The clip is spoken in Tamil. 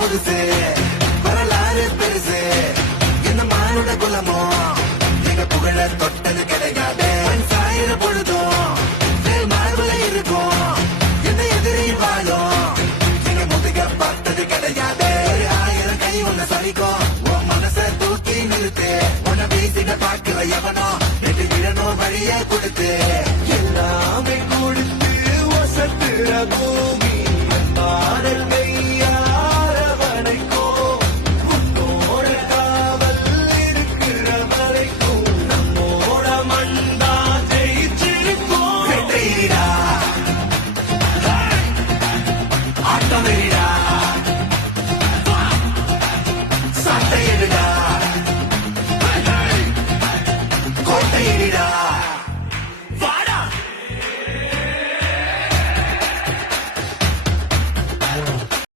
புதுசு வரலாறு பெருசு இந்த மானுட குலமோ எங்க புகழ தொட்டது கிடையாது சாயிர பொழுதும் மார்புல இருக்கும் எந்த எதிரியும் வாழும் எங்க முதுக பார்த்தது கிடையாது 1000 கை உன்னை சரிக்கும் உன் மனச தூக்கி நிறுத்து உன்னை வீசிட பாக்குற எவனோ நெட்டு விழணும் வழிய கொடுத்து